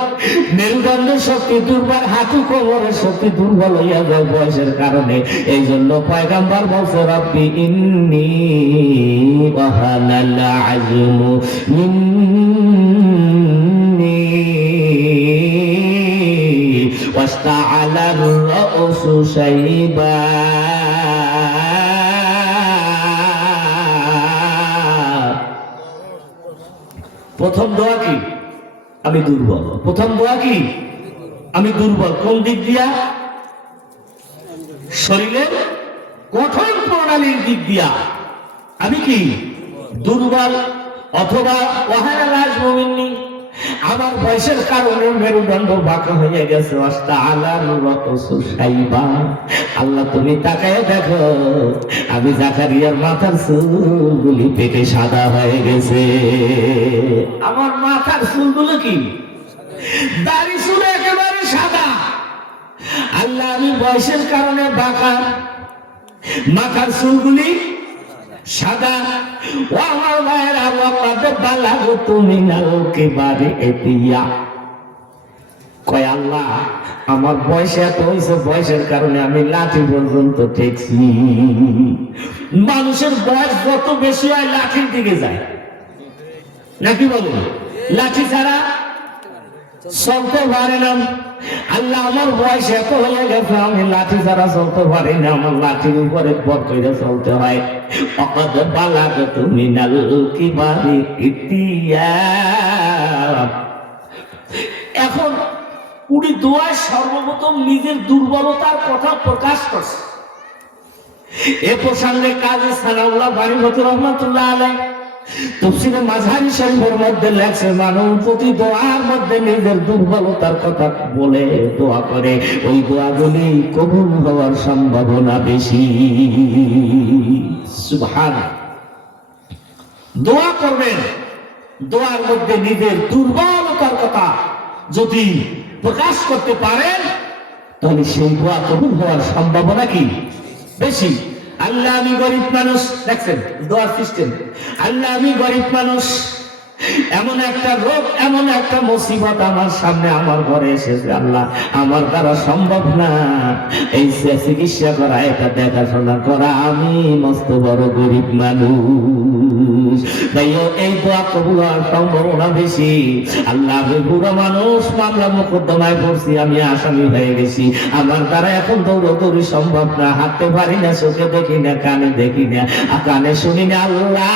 মেরুদণ্ডের শক্তি দুর্বল, হাঁটু কোমরের শক্তি দুর্বল হইয়া যায় বয়সের কারণে। এই জন্য পয়গম্বর বলছে রব্বি ইন্নী ওয়াহানাল আযমু মিন্নি ওয়াস্তাআলার রা'সু শাইবা। প্রথম দোয়া কি? আমি দুর্বল। প্রথম দোয়া কি? আমি দুর্বল। কোন দিক দিয়া? শরীরের গঠন প্রণালীর দিক দিয়া আমি কি দুর্বল। অথবা ওয়াহানাল আযমু মিন্নি, আমার বয়সের কারণে মেরুদণ্ড বাঁকা হয়ে গেছে। ওয়াস্তাআলার রা'সু শাইবা, আল্লাহ তুমি তাকায় দেখো আমি জাকারিয়ার মাথার চুলগুলি পেকে সাদা হয়ে গেছে। আমার মাথার চুলগুলো কি? দাড়ি চুল একেবারে সাদা। আল্লাহ আমি বয়সের কারণে বাঁকা, মাথার চুলগুলি সাদা। ও আমার ভাইয়েরা, ওয়াকাদ বালাগতু মিনাল কিবারি ইতিয়া, কয় আল্লাহ আমার বয়স এত হয়েছে, বয়সের কারণে আমি লাঠি পর্যন্ত ঠেকছি। মানুষের বয়স যত বেশি হয় লাঠির দিকে যায়, নাকি বলুন? লাঠি ছাড়া চলতে পারে না। আল্লাহ আমার বয়স এত হয়ে গেছে আমি লাঠি ছাড়া চলতে পারি না, আমার লাঠির উপরে ভর করে চলতে হয়। ওয়াকাদ বালাগতু মিনাল কিবারি ইতিয়া। এখন উনি দোয়ায় সর্বপ্রথম নিজের দুর্বলতার কথা প্রকাশ করছে। এ প্রসঙ্গে কাজী সানাউল্লাহ বারিমতি রহমাতুল্লাহ আলাইহি তাফসীরে মাযহারি শরীফের মধ্যে লেখছে মানুষ প্রতি দোয়ার মধ্যে নিজের দুর্বলতার কথা বলে দোয়া করে, ওই দোয়াগুলি কবুল হওয়ার সম্ভাবনা বেশি। সুবহানাল্লাহ। দোয়া করবেন, দোয়ার মধ্যে নিজের দুর্বলতার কথা যদি প্রকাশ করতে পারেন তাহলে সেই দোয়া কবুল হওয়ার সম্ভাবনা কি বেশি। আল্লাহ আমি গরিব মানুষ, দেখছেন দোয়ার সিস্টেম। আল্লাহ আমি গরিব মানুষ, এমন একটা রোগ, এমন একটা মুসিবত আমার সামনে আমার ঘরে এসেছে, আল্লাহ আমার দ্বারা সম্ভব না এই চিকিৎসা করা, এটা দেখাশোনা করা, আমি মস্ত বড় গরিব মানুষ, তাই এই দোয়া কবুল হওয়ার সম্ভাবনা বেশি। আল্লাহ আমি বুড়ো মানুষ, মামলা মোকদ্দমায় পড়ছি, আমি আসামি হয়ে গেছি, আমার দ্বারা এখন দৌড়দৌড়ি সম্ভব না, হাঁটতে পারি না, চোখে দেখি না, কানে দেখি না, কানে শুনি না, আল্লাহ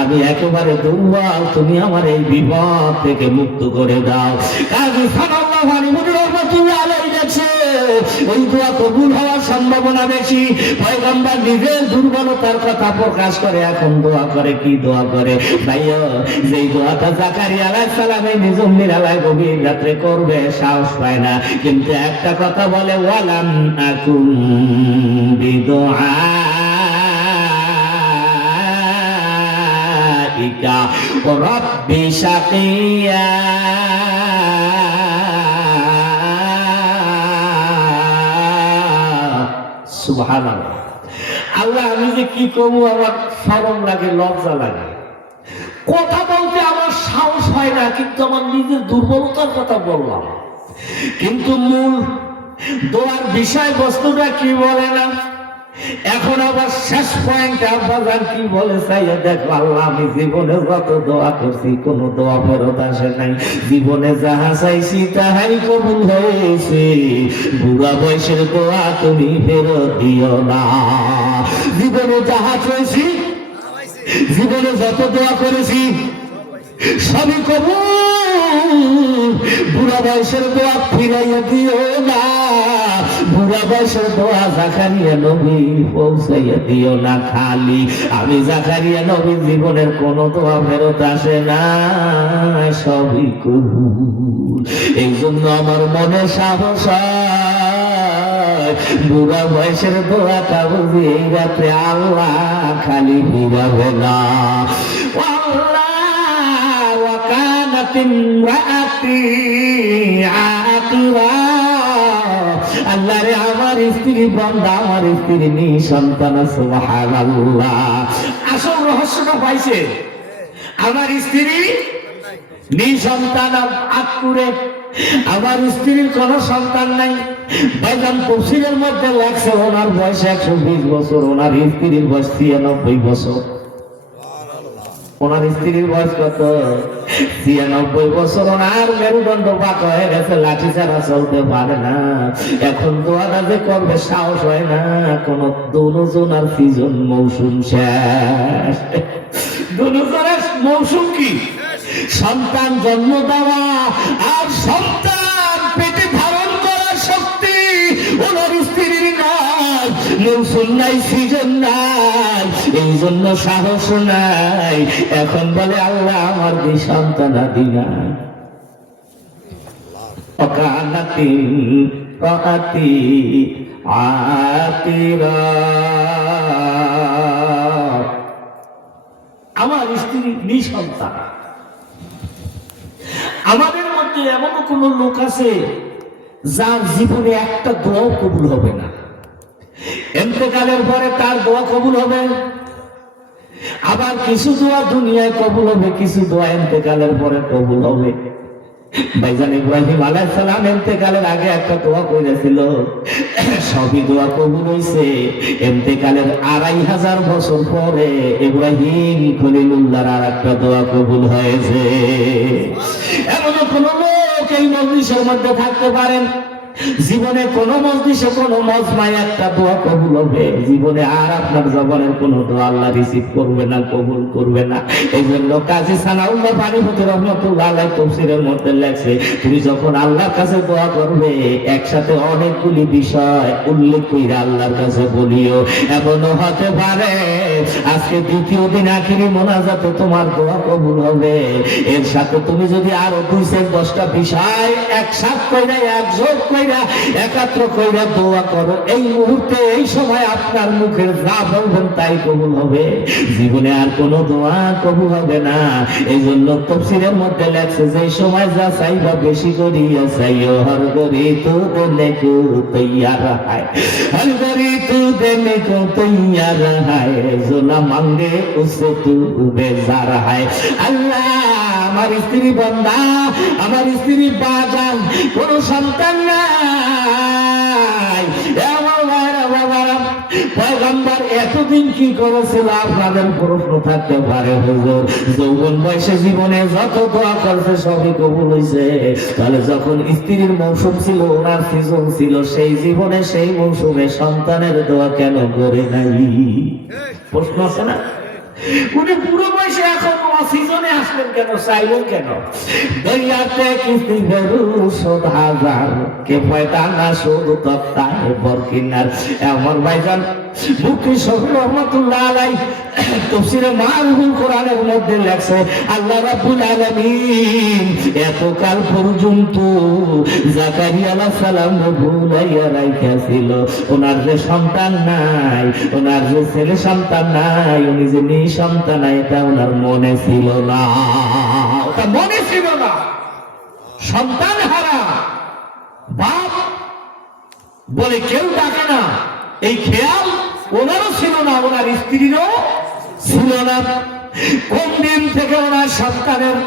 আমি একেবারে দুর্বল, তুমি আমার এই বিপদ থেকে মুক্ত করে দাও। কাজী সাল্লাল্লাহু আলাইহি গেছে ওই দোয়া কবুল হওয়ার সম্ভাবনা বেশি। পয়গম্বর নিজের দুর্বলতার কথা প্রকাশ করে এখন দোয়া করে, কি দোয়া করে ভাইয়া? যেই দোয়াটা জাকারিয়া আলাইহিস সালাম এই নিজম নিরালায় গভীর রাত্রে করবে সাহস পায় না, কিন্তু একটা কথা বলে, ওয়ালাম আকুম বিদুআ রব্বি শাকিয়া। সুবহানাল্লাহ। আল্লাহ আমি যে কি করবো, আমার শরম লাগে, লজ্জা লাগে, কথা বলতে আমার সাহস হয় না, কিন্তু আমার নিজের দুর্বলতার কথা বললাম, কিন্তু মূল দোয়ার বিষয় বস্তুটা কি বলে না। এখন আবার শেষ পয়েন্টে আব্বাজান কি বলে চাইয়া দেখো, আল্লাহ আমি জীবনে যত দোয়া করছি কোন দোয়া ফেরত আসে নাই, জীবনে যাহা চাইছি তাহাই কবুল হয়েছে, বুড়া বয়সের দোয়া তুমি ফেরত দিও না। জীবনে যাহা চাইছি, জীবনে যত দোয়া করেছি সবই কবুল, বুড়া বয়সের দোয়া ফিরাইয়া দিও না, বুড়া বয়সের দোয়া জাকারিয়া নবী পৌঁছাইয়া দিও না খালি। আমি জাকারিয়া নবী জীবনের কোন দোয়া ফেরত আসে না, সবই কবুল। এই জন্য আমার মনে সাহস হয়, বুড়া বয়সের দোয়াটা বুঝি এই রাত্রে আল্লাহ খালি ফিরাবে না। আল্লাহ রে আমার স্ত্রী বন্ধা, আমার স্ত্রী নিঃসন্তান, সুবহানাল্লাহ। আসল রহস্যটা পাইছে, আমার স্ত্রী নিঃসন্তান, আকুরে আমার স্ত্রীর কোন সন্তান নাই। ভাইজান তফসিরের মধ্যে লাগছে ওনার বয়স 120 বছর, ওনার স্ত্রীর বয়স 93 বছর। ওনার স্ত্রীর বয়স কত? 96 বছর। ওনার মেরুদণ্ড বাঁকা হয়ে গেছে, লাঠি ছাড়া চলতে পারে না। এখন দোয়াটা যে করবে সাহস হয় না, কোন দুজনের সিজন মৌসুম শেষ। দুজনের মৌসুম কি? সন্তান জন্ম দেওয়া আর সন্তান পেটে ধারণ করার শক্তি ওনার স্ত্রীর নাই, মৌসুম নাই, সিজন নাই, এই জন্য সাহস নাই। এখন বলে আল্লাহ আমার দি সন্তান আদি না। অকানাতিন আতি আতিরা, আমার স্ত্রী নিঃসন্তান। আমাদের মধ্যে এমন কোন লোক আছে যার জীবনে একটা দোয়া কবুল হবে না, ইন্তেকালের পরে তার দোয়া কবুল হবে। আবার কিছু দোয়া দুনিয়ায় কবুল হবে, কিছু দোয়া ইন্তেকালের পরে কবুল হবে। ভাইজান ইব্রাহিম আলাইহিস সালাম ইন্তেকালের আগে একটা দোয়া করেছিল, সবই দোয়া কবুল হয়েছে। ইন্তেকালের 2500 বছর পরে ইব্রাহিম খলিলুল্লাহর আর একটা দোয়া কবুল হয়েছে। এমন কোন লোক এই মজলিসের মধ্যে থাকতে পারেন জীবনে কোন মজলিসে কোন মজমায় একটা দোয়া কবুল হবে, জীবনে আর আপনার জবানের কোন দোয়া আল্লাহ রিসিভ করবে না, কবুল করবে না। এই জন্য কাজী সানাউল্লাহ বাণীপতি রহমতুল্লাহ আলাইহি তাফসীরের মধ্যে লেখছে, তুমি যখন আল্লাহর কাছে দোয়া করবে একসাথে অনেকগুলি বিষয় উল্লেখ করে আল্লাহর কাছে বলিও। এমনও হতে পারে আজকে দ্বিতীয় দিন আখিরি মোনাজাতে তোমার দোয়া কবুল হবে, এর সাথে তুমি যদি আরো 2-10টা বিষয় একসাথে কইরা একযোগ কইরা একাত্র কইরা দোয়া করো, এই মুহূর্তে এই সময় আপনার মুখের যা বলবেন তাই কবুল হবে, জীবনে আর কোনো দোয়া কবুল হবে না। এই জন্য তাফসীরের মধ্যে লেখছে যে সময় যা চাইবা বেশি করিয়া চাইও, হর গরি তু দেনে কো তৈয়ার হায়, হর গরি তু দেনে কো তৈয়ার হায়, जो ना मांगे उसे तू बेजार है। আল্লাহ আমার স্ত্রী বান্দা, আমার স্ত্রী বাজান, কোন সন্তান নাই, পয়গম্বর এতদিন কি করেছিল আপনাদের প্রশ্ন থাকতে পারে, হুজুর যৌবন বয়সে জীবনে যত দোয়া করছে সবই কবুল হয়েছে, তাহলে যখন স্ত্রীর মৌসুম ছিল, ওনার সিজন ছিল, সেই জীবনে সেই মৌসুমে সন্তানের দোয়া কেন করে নাই? প্রশ্ন আছে না? উনি পুরো বয়সে এখন সিজনে আসলেন কেন, চাইলেন কেন? দরিয়াতে কিস্তি ভেরু শোধ হাজার, কে পয়তা না শুধু তত্তায় বরকিনার। আমার ভাইজান মুফতি শফি রহমাতুল্লাহ আলাইহি তাফসীরে মারুফুল কোরআনের মধ্যে লেখছে, আল্লাহ রাব্বুল আলামিন এতকাল পর্যন্ত জাকারিয়া আলাইহিস সালাম ভুলাইয়া রাখিয়াছিল, ওনার যে সন্তান নাই, ওনার যে ছেলে সন্তান নাই, উনি যে নিঃসন্তান, এটা ওনার মনে ছিল না, ওটা মনে ছিল না। সন্তান হারা বাপ বলে কেউ ডাকে না, এই খেয়াল ওনারও ছিল না, ওনার স্ত্রীরও ছিল না। কোন দিন থেকে ওনার সন্তানের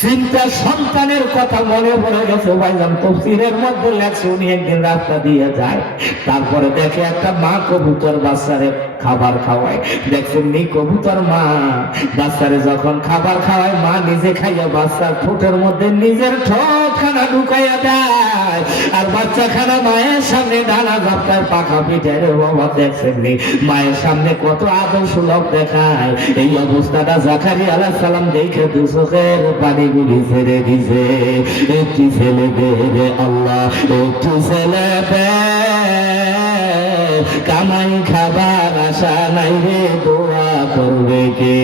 চিন্তা, সন্তানের কথা মনে পড়ে গেছে। ভাইজান তাফসীরের মধ্যে লেখছে, উনি একদিন রাস্তা দিয়ে যায়, তারপরে দেখে একটা মা কবুতর বাচ্চারে খাবার খাওয়ায়। দেখছেন নি কবুতর মা বাচ্চারে যখন খাবার খাওয়ায়, মা নিজে খাইয়া বাচ্চার ঠোঁটের মধ্যে নিজের ঠোঁট খানা ঢুকাইয়া দেয়, আর বাচ্চা খানা মায়ের সামনে ডানা ঝাপটায় পাখা পিঠে। রে বাবা, দেখছেন নি মায়ের সামনে কত আদর সুলভ দেখায়। এই অবস্থাটা জাকারিয়া আলাইহিস সালাম দেখে দু চোখের পানিগুলি ছেড়ে দিছে। একটি ছেলে দে রে আল্লাহ, একটি ছেলে দে, কামাই খাবার আশা নাই রে, দোয়া করবে কে?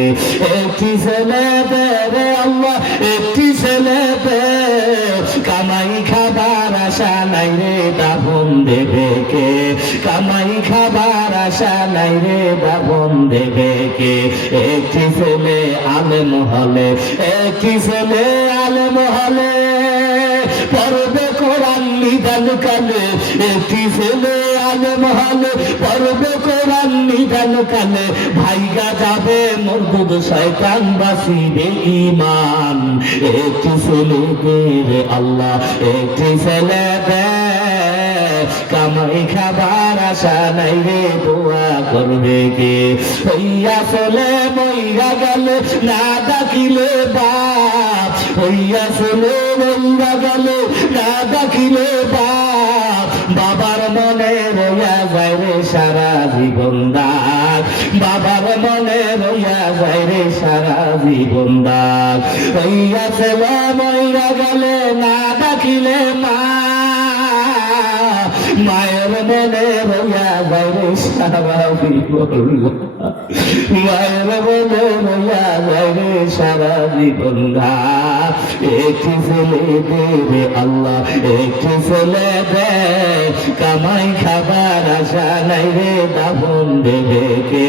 একটি ছেলে দে রে আল্লাহ, একটি ছেলে দে, কামাই খাবার আশা নাই রে, দাফন দেবে কে? কামাই খাবার আশা নাই রে, দাফন দেবে কে? একটি ছেলে আলেম হলে, একটি ছেলে আলেম হলে, পড়বে কোরআন নিদান কালে, একটি ছেলে আলেম হলে, পড়বে কোরআন নিদান কালে, ভাইগা যাবে মরদুদ শয়তান, বাঁচিবে ঈমান। একটি ছেলে দে রে আল্লাহ, একটি ছেলে দে, কামাই খাবার আশা নাই রে, দোয়া করবে কে? হইয়া ছেলে মইরা গেলে না ডাকিলে বাপ, হইয়া ছেলে মইরা গেলে না ডাকিলে বাপ, বাবার মনে রইয়া যায় রে সারা জীবন দাগ, বাবার মনে রইয়া যায় রে সারা জীবন দাগ। হইয়া ছেলে মইরা গেলে না ডাকিলে মা, মায়ের মনে রইয়া যায় রে সারা জীবন, মায়ের মনে রইয়া যায় রে সারা জীবন দাগ। একটি ছেলে দে রে আল্লাহ, একটি ছেলে দে, কামাই খাবার আশা নাই রে, দাফন দেবে কে?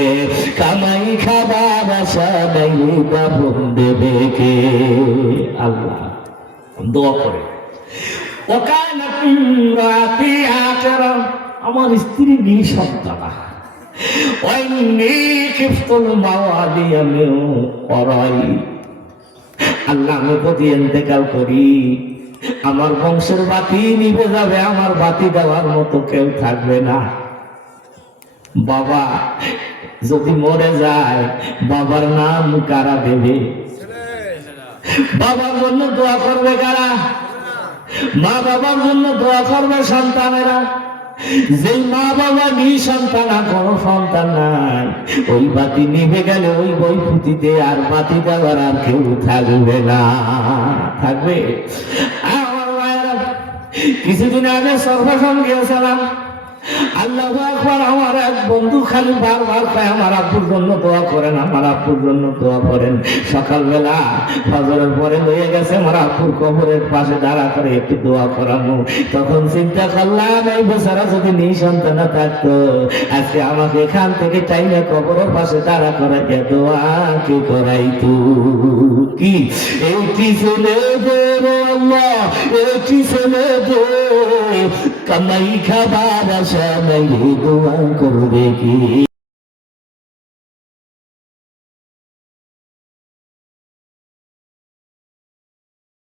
কামাই খাবার আশা নাই রে, দাফন দেবে কে? আল্লাহ দোয়া করে, আমার স্ত্রী নিঃসন্তানা, আল্লাহ আমি প্রতি ইন্তেকাল করি, আমার বংশের বাতি নিভে যাবে, আমার বাতি দেওয়ার মতো কেউ থাকবে না। বাবা যদি মরে যায়, বাবার নাম কারা দেবে? বাবার জন্য দোয়া করবে কারা? মা বাবার জন্য দোয়া করবে সন্তানেরা। যে মা বাবা নিঃসন্তান, কোনো সন্তান নাই, ওই বাতি নিভে গেলে ওই বই পুঁতিতে আর বাতি দেওয়ার আর কেউ থাকবে না। থাকবে? আমার মায়েরা, কিছুদিন আগে সর্বসন গিয়েছিলাম। আল্লাহু আকবার, আমার এক বন্ধু খালি বারবার কয় আমার আব্বুর জন্য দোয়া করেন, আমার আব্বুর জন্য দোয়া করেন। সকালবেলা ফজরের পরে লয়ে গেছে আমার আব্বুর কবরের পাশে দাঁড়া করে একটু দোয়া করাবো। তখন চিন্তা করলাম, এই বেচারা যদি নিঃসন্তান থাকতো, আজকে আমাকে এখান থেকে টাইমে কবরের পাশে দাঁড়া করে দোয়া কি করাইতো। কি এইটি ছেলে দে আল্লাহ, এইটি ছেলে দে, কামাই খাবার আশা নাই, দোয়া করবে কি?